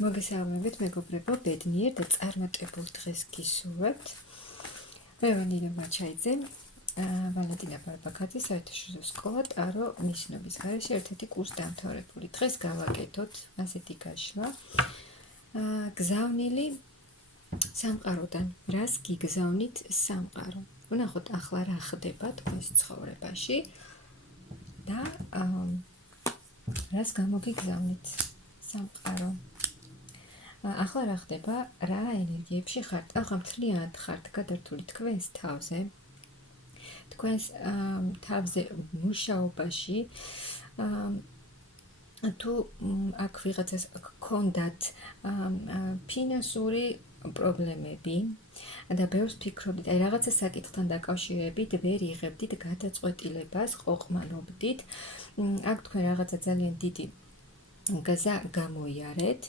მოგესალმებით მეგობრებო, ბედნიერ და წარმატებულ დღეს გისურვებთ. მე ვანინა მაჩაიძე, ვალენტინა ბარბაკაძე, საერთაშორისო სკოლა ტარო ნიშნობის გარეშე ერთ-ერთი კურს დამთავრებული. დღეს გავაკეთოთ ასეთი გაშლა. გზავნილი სამყაროდან, რას გიგზავნით სამყარო? ვნახოთ ახლა რა ხდება თქვენს ცხოვრებაში და რას გამოგიგზავნით სამყარო? ახლა რა ხდება, რა ენერგიებში ხართ? ახლა მთლიანად ხართ გადართული თქვენს თავზე, თქვენს თავზე მუშაობაში, თუ აქ ვიღაცას გქონდათ ფინანსური პრობლემები და ბევრს ფიქრობდით, აი რაღაცა საკითხთან დაკავშირებით ვერ იღებდით გადაწყვეტილებას, ყოყმანობდით, აქ თქვენ რაღაცა ძალიან დიდი გზა გამოიარეთ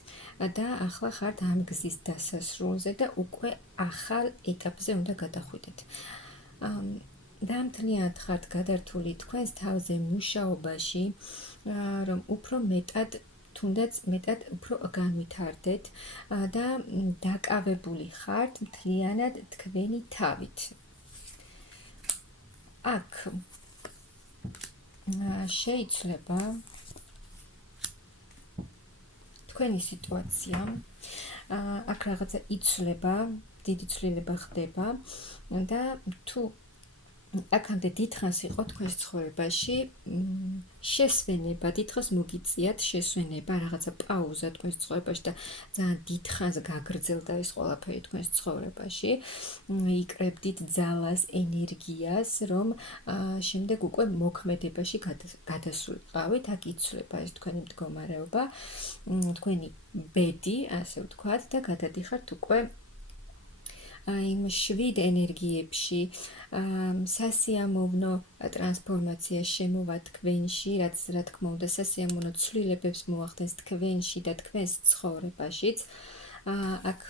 და ახლა ხართ ამ გზის დასასრულზე და უკვე ახალ ეტაპზე უნდა გადახვიდეთ. და მთლიანად ხართ გადართული თქვენს თავზე მუშაობაში, რომ უფრო მეტად, თუნდაც მეტად უფრო განვითარდეთ და დაკავებული ხართ მთლიანად თქვენი თავით. აქ შეიძლება თქვენი სიტუაცია, აქ რაღაცა იცვლება, დიდი ცვლილება ხდება და თუ აქამდე დიდხანს იყო თქვენს ცხოვრებაში შესვენება, დიდხანს მოგიწიათ შესვენება, რაღაცა პაუზა თქვენს ცხოვრებაში და ძალიან დიდხანს გაგრძელდა ეს ყველაფერი თქვენს ცხოვრებაში, იკრებდით ძალას, ენერგიას, რომ შემდეგ უკვე მოქმედებაში გადასულიყავით, აქ იცვლება ეს თქვენი მდგომარეობა, თქვენი ბედი, ასე ვთქვათ, და გადადიხართ უკვე იმ შვიდ ენერგიებში, სასიამოვნო ტრანსფორმაცია შემოვა თქვენში, რაც რა თქმა უნდა სასიამოვნო ცვლილებებს მოახდენს თქვენში და თქვენს ცხოვრებაშიც. აქ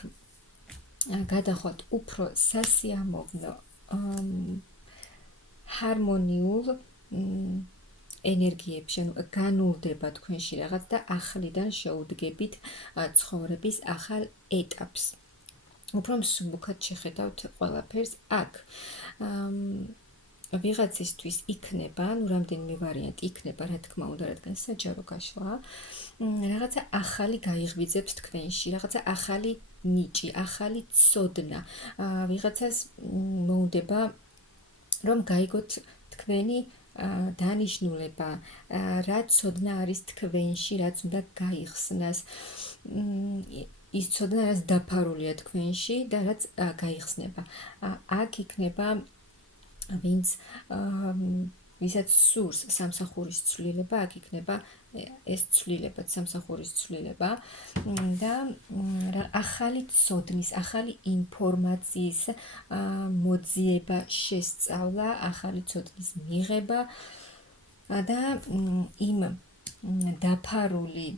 გადახვალთ უფრო სასიამოვნო, ჰარმონიულ ენერგიებში, ანუ განულდება თქვენში რაღაც და ახლიდან შეუდგებით ცხოვრების ახალ ეტაპს. უფრო მსუბუქად შეხედავთ ყველაფერს აქ. ვიღაცისთვის იქნება, ну რამდენიმე ვარიანტი იქნება, რა თქმა უნდა, რადგან საჯარო გაშლა, რაღაცა ახალი გაიღვიძებთ თქვენში, რაღაცა ახალი ნიჭი, ახალი ცოდნა. ვიღაცას მოუნდება, რომ გაიგოთ თქვენი დანიშნულება, რა ცოდნა არის თქვენში, რაც უნდა გაიხსნას. ის ცოდნა, რაც დაფარულია თქვენში და რაც გაიხსნება. აქ იქნება ვისაც სურს სამსახურის ცვლილება, აქ იქნება ეს ცვლილებაც, სამსახურის ცვლილება და ახალი ცოდნის, ახალი ინფორმაციის მოძიება, შესწავლა, ახალი ცოდნის მიღება და იმ დაფარული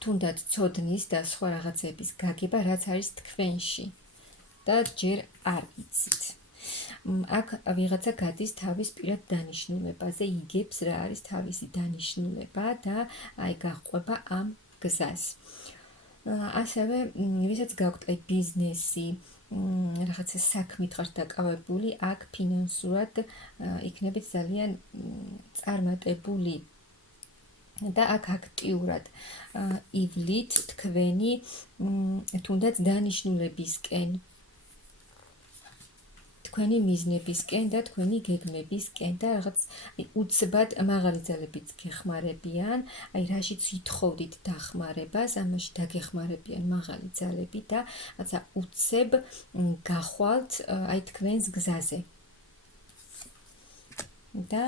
თუნდაც ცოდნის და სხვა რაღაცების გაგება, რაც არის თქვენში და ჯერ არ იცით. აქ ვიღაცა გადის თავის პირად დანიშნულებაზე, იგებს რა არის თავისი დანიშნულება და აი გაყვება ამ გზას. ასევე ვისაც გაქვთ აი ბიზნესი, რაღაცა საქმით ხართ დაკავებული, აქ ფინანსურად იქნებით ძალიან წარმატებული და აქ აქტიურად ივლით თქვენი თუნდაც დანიშნულებისკენ, თქვენი მიზნებისკენ და თქვენი გეგმებისკენ და რაღაც უცბად მაღალი ძალებიც გეხმარებიან, აი რაშიც ითხოვდით დახმარებას, ამაში დაგეხმარებიან მაღალი ძალები და რაღაცა უცებ გახვალთ აი თქვენს გზაზე. და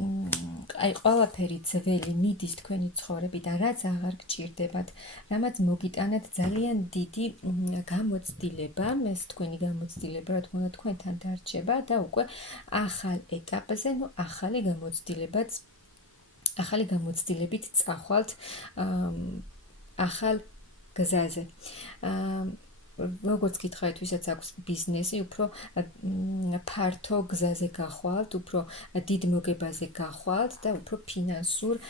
აი ყველაფერი ძველი მიდის თქვენი ცხოვრებიდან, რაც აღარ გჭირდებათ, რამაც მოგიტანათ ძალიან დიდი გამოცდილება, ეს თქვენი გამოცდილება, რა თქმა უნდა, თქვენთან დარჩება და უკვე ახალ ეტაპზე, ახალი გამოცდილებით წახვალთ ახალ გზაზე. როგორც გითხარით, ვისაც აქვს ბიზნესი, უფრო ფართო გზაზე გახვალთ, უფრო დიდ მოგებაზე გახვალთ და უფრო ფინანსურ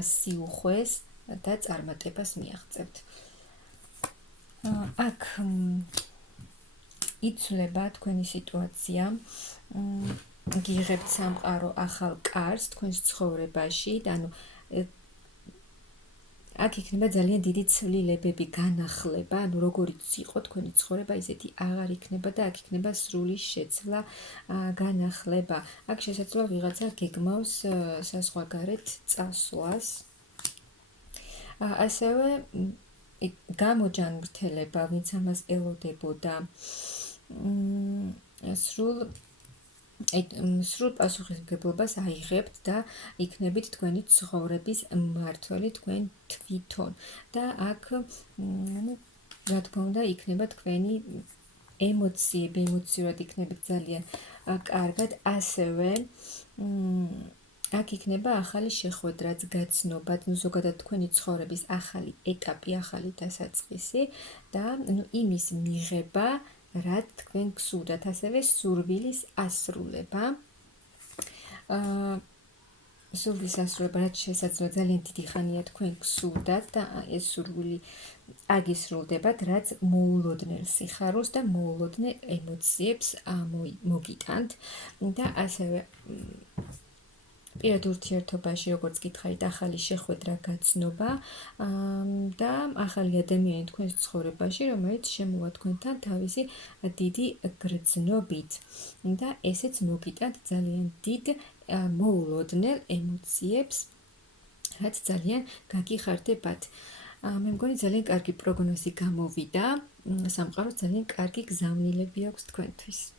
სიუხვეს და წარმატებას მიაღწევთ. აქ იცვლება თქვენი სიტუაცია, გიღებთ სამყარო ახალ კარს თქვენს ცხოვრებაში, ანუ აქ იქნება ძალიან დიდი ცვლილებები, განახლება, ანუ როგორიც იყო თქვენი ცხოვრება, ისეთი აღარ იქნება და აქ იქნება სრული შეცვლა, განახლება. აქ შესაძლოა ვიღაცა გეგმავს საზღვარგარეთ წასვლას. ასევე გამოჯანმრთელება, ვინც ამას ელოდებოდა, სრულ პასუხისმგებლობას აიღებთ და იქნებით თქვენი ცხოვრების მმართველი თქვენ თვითონ. და აქ, რა თქმა უნდა, იქნება თქვენი ემოციები, ემოციურად იქნებით ძალიან კარგად, ასევე აქ იქნება ახალი შეხვედრაც, გაცნობაც, ზოგადად თქვენი ცხოვრების ახალი ეტაპი, ახალი დასაწყისი და იმის მიღება, რაც თქვენ გსურდათ, ასევე სურვილის ასრულება. სურვილის ასრულება, რაც შესაძლოა ძალიან დიდი ხანია თქვენ გსურდათ და ეს სურვილი აგისრულდებათ, რაც მოულოდნელ სიხარულს და მოულოდნელ ემოციებს მოგიტანთ და ასევე პირად ურთიერთობაში, როგორც გითხარით, ახალი შეხვედრა, გაცნობა და ახალი ადამიანი თქვენს ცხოვრებაში, რომელიც შემოვა თქვენთან თავისი დიდი გრძნობით და ესეც მოგიტანთ ძალიან დიდ მოულოდნელ ემოციებს, რაც ძალიან გაგიხარდებათ. მე მგონი ძალიან კარგი პროგნოზი გამოვიდა, სამყაროს ძალიან კარგი გზავნილები აქვს თქვენთვის.